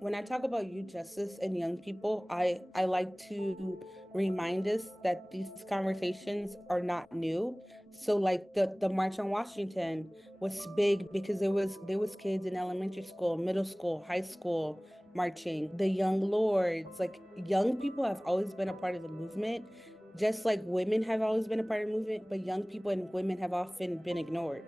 When I talk about youth justice and young people, I like to remind us that these conversations are not new. So like the March on Washington was big because there was kids in elementary school, middle school, high school marching. The Young Lords, like young people have always been a part of the movement, just like women have always been a part of the movement, but young people and women have often been ignored.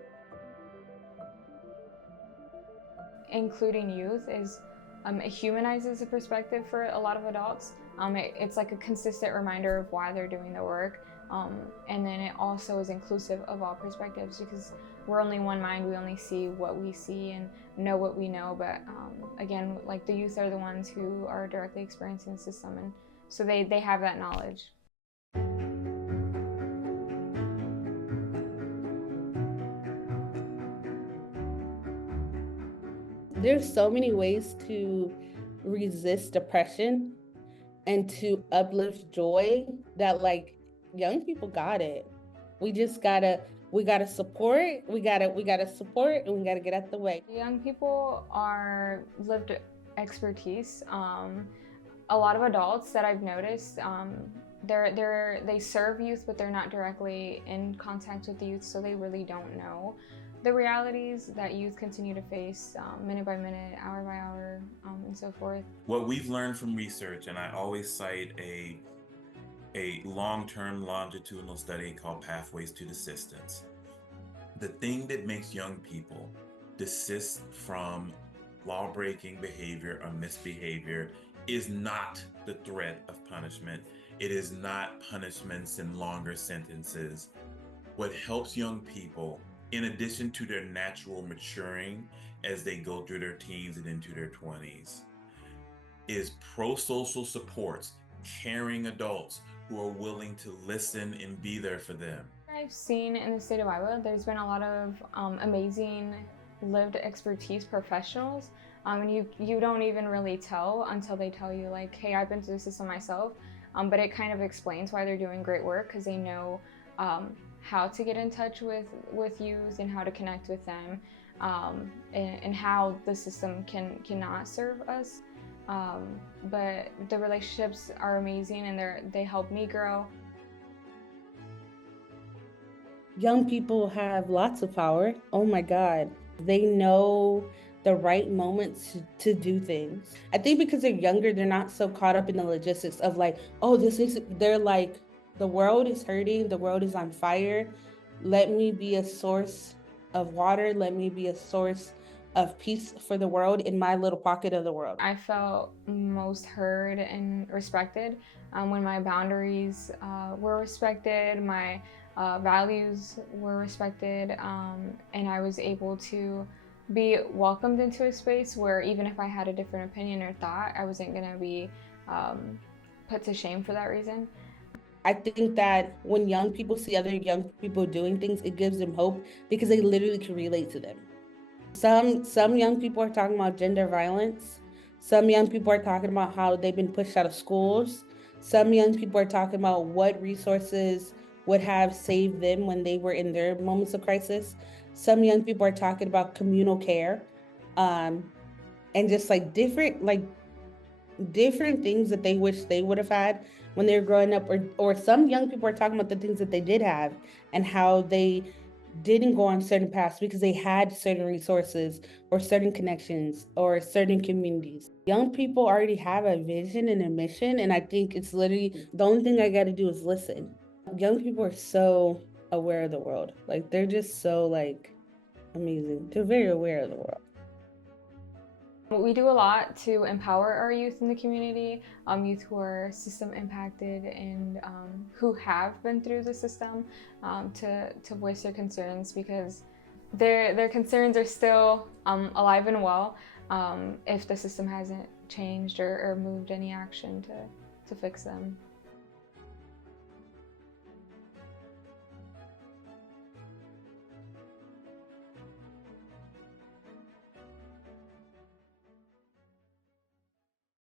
Including youth is it humanizes the perspective for a lot of adults. It's like a consistent reminder of why they're doing the work, and then it also is inclusive of all perspectives because we're only one mind. We only see what we see and know what we know. But again, like the youth are the ones who are directly experiencing the system, and so they have that knowledge. There's so many ways to resist depression and to uplift joy that like young people got it. We just gotta we gotta support and we gotta get out the way. Young people are lived expertise. A lot of adults that I've noticed, they serve youth, but they're not directly in contact with the youth, so they really don't know the realities that youth continue to face minute by minute, hour by hour, and so forth. What we've learned from research, and I always cite a long-term longitudinal study called Pathways to Desistance. The thing that makes young people desist from law-breaking behavior or misbehavior is not the threat of punishment. It is not punishments and longer sentences. What helps young people, in addition to their natural maturing as they go through their teens and into their 20s, is pro-social supports, caring adults who are willing to listen and be there for them. I've seen in the state of Iowa, there's been a lot of amazing lived expertise professionals, and you don't even really tell until they tell you like, hey, I've been through the system myself, but it kind of explains why they're doing great work because they know how to get in touch with youth and how to connect with them, and how the system cannot serve us. But the relationships are amazing and they help me grow. Young people have lots of power. Oh my God. They know the right moments to do things. I think because they're younger, they're not so caught up in the logistics of like, oh, they're like, the world is hurting, the world is on fire. Let me be a source of water. Let me be a source of peace for the world in my little pocket of the world. I felt most heard and respected when my boundaries were respected, my values were respected, and I was able to be welcomed into a space where even if I had a different opinion or thought, I wasn't going to be put to shame for that reason. I think that when young people see other young people doing things, it gives them hope because they literally can relate to them. Some young people are talking about gender violence. Some young people are talking about how they've been pushed out of schools. Some young people are talking about what resources would have saved them when they were in their moments of crisis. Some young people are talking about communal care, and just like different things that they wish they would have had when they were growing up, or some young people are talking about the things that they did have and how they didn't go on certain paths because they had certain resources or certain connections or certain communities. Young people already have a vision and a mission, and I think it's literally the only thing I got to do is listen. Young people are so aware of the world. Like they're just so like amazing. They're very aware of the world. We do a lot to empower our youth in the community, youth who are system impacted and who have been through the system, to voice their concerns because their concerns are still alive and well if the system hasn't changed or moved any action to fix them.